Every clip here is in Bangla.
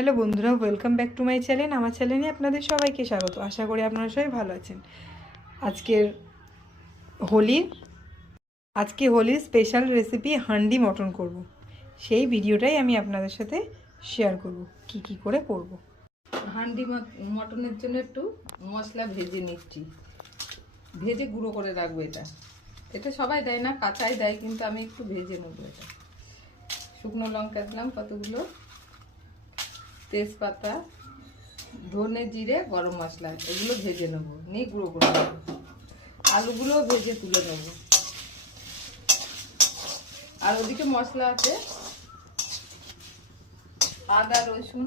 হ্যালো বন্ধুরা, welcome back to my channel. আমার চ্যানেলে আপনাদের সবাইকে স্বাগত। আশা করি আপনারা সবাই ভালো আছেন। আজকের হোলি আজকে হোলির স্পেশাল রেসিপি হান্ডি মটন করব। সেই ভিডিওটাই আমি আপনাদের সাথে শেয়ার করব কি করে করব। হান্ডি মটনের জন্য একটু মশলা ভেজে নিচ্ছি, ভেজে গুঁড়ো করে রাখবো। এটা সবাই দেয় না, কাঁচাই দেয়, কিন্তু আমি একটু ভেজে নেবো। এটা শুকনো লঙ্কা দিলাম কতগুলো, তেজপাতা, ধনে, জিরে, গরম মশলা, এগুলো ভেজে নেবো, নিয়ে গুঁড়ো করে নেবো। আলুগুলো ভেজে তুলে নেবো। আর ওদিকে মশলা আছে আদা, রসুন,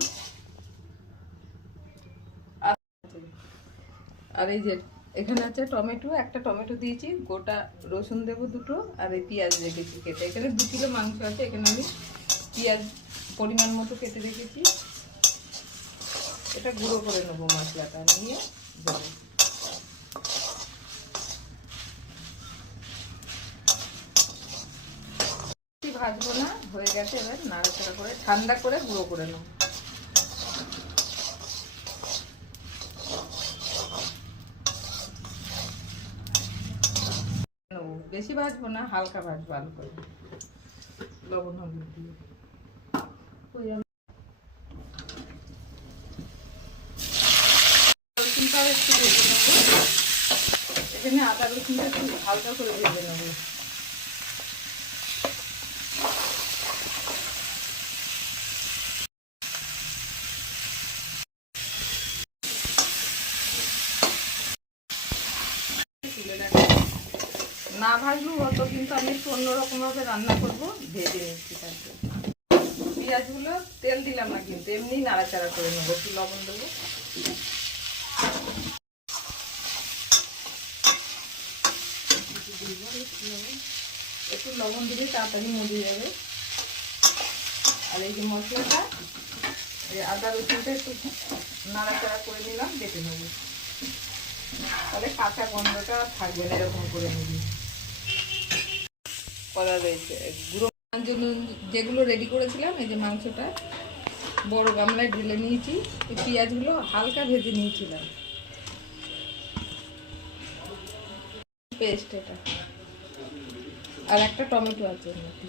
আর এই যে এখানে আছে টমেটো, একটা টমেটো দিয়েছি, গোটা রসুন দেবো দুটো, আর এই পেঁয়াজ রেখেছি কেটে। এখানে 2 কিলো মাংস আছে, এখানে আমি পেঁয়াজ পরিমাণ মতো কেটে রেখেছি। এটা গুঁড়ো করে নেবো মশলাটা, নিয়ে দেবো। ভাজবো না, হয়ে গেছে। এবার নাড়াচাড়া করে ঠান্ডা করে গুঁড়ো করে নেবো। বেশি ভাজবো না, হালকা ভাজবো, আলু করে লবণ হলুদ দিয়ে। রসুনটাও একটু ভেজে নেবো। এখানে আদা রসুনটা একটু হালকা করে ভেজে নেবো। না ভাজলেও হতো, কিন্তু আমি একটু অন্যরকমভাবে রান্না করবো, ভেজে নিচ্ছি। তার জন্য পেঁয়াজগুলো তেল দিলাম না, কিন্তু এমনি নাড়াচাড়া করে নেবো। একটু লবণ দেবো, একটু লবণ দিলে তাড়াতাড়ি মজে যাবে। আর এই যে মশলাটা, এই আদা রসুনটা একটু নাড়াচাড়া করে নিলাম, বেটে নেবো। তাহলে কাঁচা গন্ধটা থাকবে না। এরকম করে নিবি করা রয়েছে। গুঁড়ো জন্য যেগুলো রেডি করেছিলাম, এই যে মাংসটা বড় গামলায় ঢেলে নিয়েছি। এই পেঁয়াজগুলো হালকা ভেজে নিয়েছিলাম, পেস্ট এটা। আর একটা টমেটো আছে এর মধ্যে।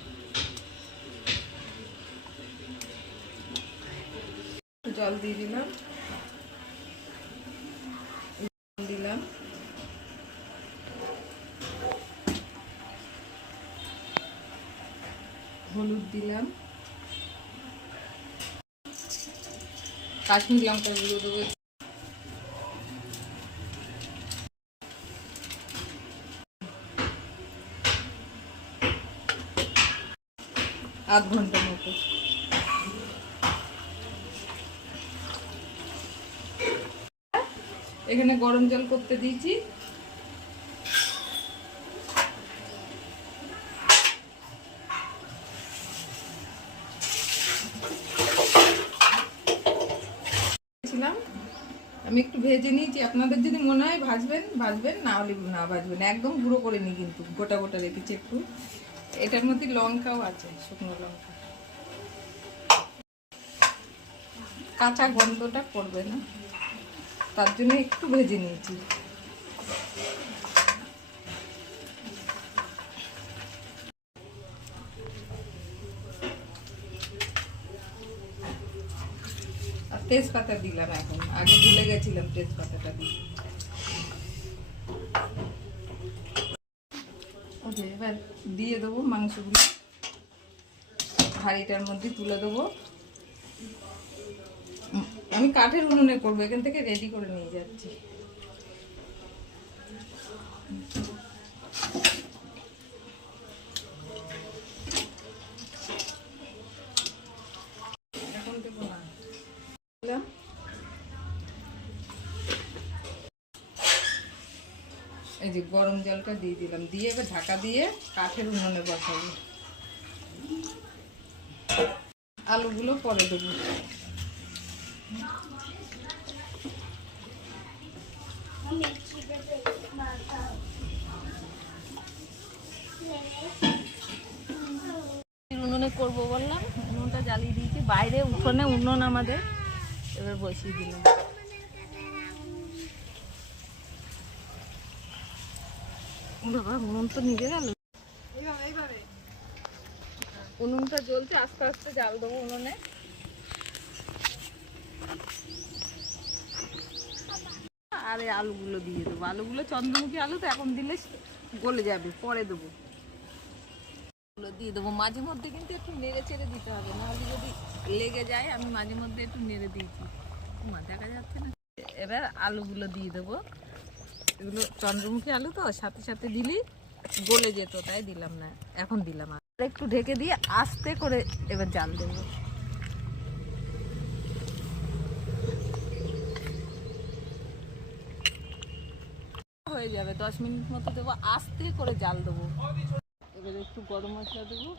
জল দিয়ে দিলাম, দিলাম হলুদ, দিলাম কাশ্মীরি লঙ্কার গুঁড়ো দেবো, আধ ঘন্টার মতো। এখানে গরম জল করতে দিয়েছি। আমি একটু ভেজে নিয়েছি। আপনাদের যদি মনে হয় ভাজবেন ভাজবেন, না হলে না ভাজবেন। একদম গুঁড়ো করে নিই, কিন্তু গোটা গোটা রেখেছি একটু। এটার মধ্যে লঙ্কাও আছে, শুকনো লঙ্কা, কাঁচা গন্ধটা করবে না, তার জন্য একটু ভেজে নিয়েছি। আর তেজপাতা দিলাম এখন, আগে ভুলে গেছিলাম তেজপাতাটা দিয়ে। এবার দিয়ে দেবো মাংসগুলো, হাঁড়িটার মধ্যে তুলে দেবো। আমি কাঠের উনুনে করবো, এখান থেকে রেডি করে নিয়ে যাচ্ছি। এখন দেবো না, এই যে গরম জলটা দিয়ে দিলাম, দিয়ে এবার ঢাকা দিয়ে কাঠের উনুনে বসাবো। আলুগুলো পরে দেবো। উনুনে করব বললাম, উনুনটা জ্বালিয়ে দিয়েছি। বাইরে উঠোনে উনুন আমাদের, এবার বসিয়ে দিলাম। বাবা উনুন তো নিভে গেল। উনুনটা জ্বলছে, আস্তে আস্তে জাল দেবো উনুনে। আর এই আলুগুলো দিয়ে দেবো। আলুগুলো চন্দ্রমুখী আলু তো, এখন দিলে গলে যাবে, পরে দেবো। দিয়ে দেবো মাঝে মধ্যে, কিন্তু একটু নেড়ে চেড়ে দিতে হবে, নাহলে যদি লেগে যায়। আমি মাঝে মধ্যে একটু নেড়ে দিয়েছি। দেখা যাচ্ছে না। এবার আলুগুলো দিয়ে দেবো। এগুলো চন্দ্রমুখী আলু তো, সাথে সাথে দিলেই গলে যেত, তাই দিলাম না, এখন দিলাম। আর একটু ঢেকে দিয়ে আস্তে করে এবার জাল দেবো। হয়ে যাবে, 10 মিনিট মতো দেবো, আস্তে করে জাল দেবো। এবার একটু গরম মশলা দেবো,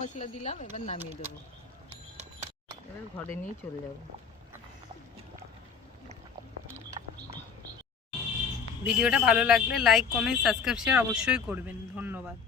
মশলা দিলাম, এবার নামিয়ে দেবো। এবার ঘরে নিয়ে চলে যাবো। ভিডিওটা ভালো লাগলে লাইক, কমেন্ট, সাবস্ক্রাইব, শেয়ার অবশ্যই করবেন। ধন্যবাদ।